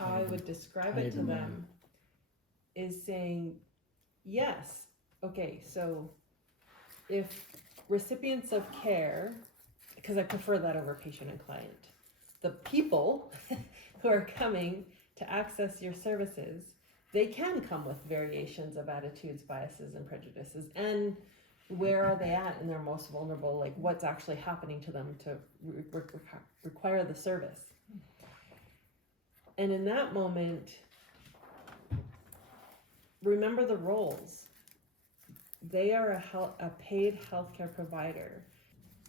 how I would describe it to them is saying, yes, okay, so if recipients of care, because I prefer that over patient and client, the people who are coming to access your services, they can come with variations of attitudes, biases, and prejudices. And where are they at in their most vulnerable, like what's actually happening to them to require the service? And in that moment, remember the roles. They are a paid healthcare provider.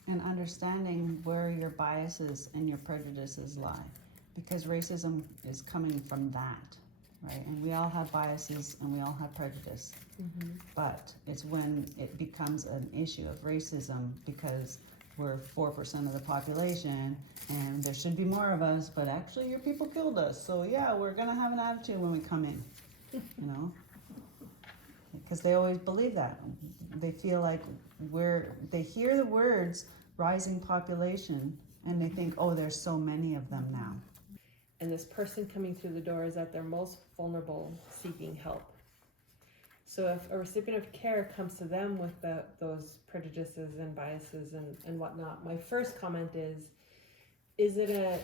And understanding where your biases and your prejudices lie. Because racism is coming from that, right? And we all have biases and we all have prejudice. Mm-hmm. But it's when it becomes an issue of racism because we're 4% of the population and there should be more of us, but actually your people killed us. So yeah, we're gonna have an attitude when we come in, you know? Because they always believe that. They feel like they hear the words rising population and they think, oh, there's so many of them now. And this person coming through the door is at their most vulnerable, seeking help. So if a recipient of care comes to them with those prejudices and biases and whatnot, my first comment is it a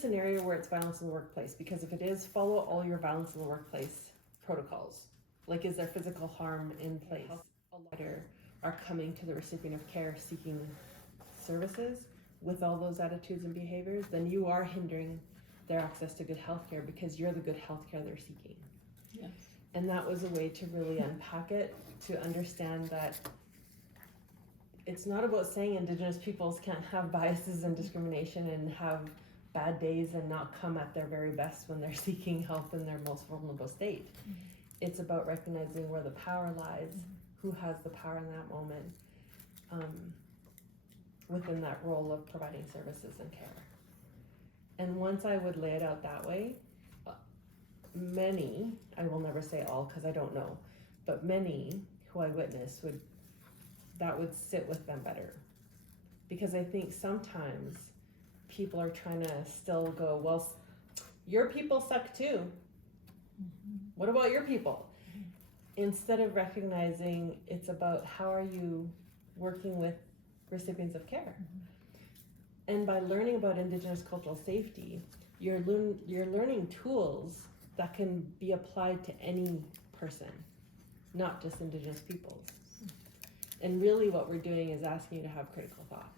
scenario where it's violence in the workplace? Because if it is, follow all your violence in the workplace protocols. Like, is there physical harm in place? Are coming to the recipient of care seeking services with all those attitudes and behaviors, then you are hindering their access to good healthcare because you're the good healthcare they're seeking. Yes. And that was a way to really unpack it, to understand that it's not about saying Indigenous peoples can't have biases and discrimination and have bad days and not come at their very best when they're seeking help in their most vulnerable state. Mm-hmm. It's about recognizing where the power lies, who has the power in that moment, within that role of providing services and care. And once I would lay it out that way, many, I will never say all because I don't know, but many who I witnessed would sit with them better. Because I think sometimes people are trying to still go, well, your people suck too. Mm-hmm. What about your people? Mm-hmm. Instead of recognizing it's about how are you working with recipients of care. Mm-hmm. And by learning about Indigenous cultural safety, you're learning tools that can be applied to any person, not just Indigenous peoples. And really what we're doing is asking you to have critical thought.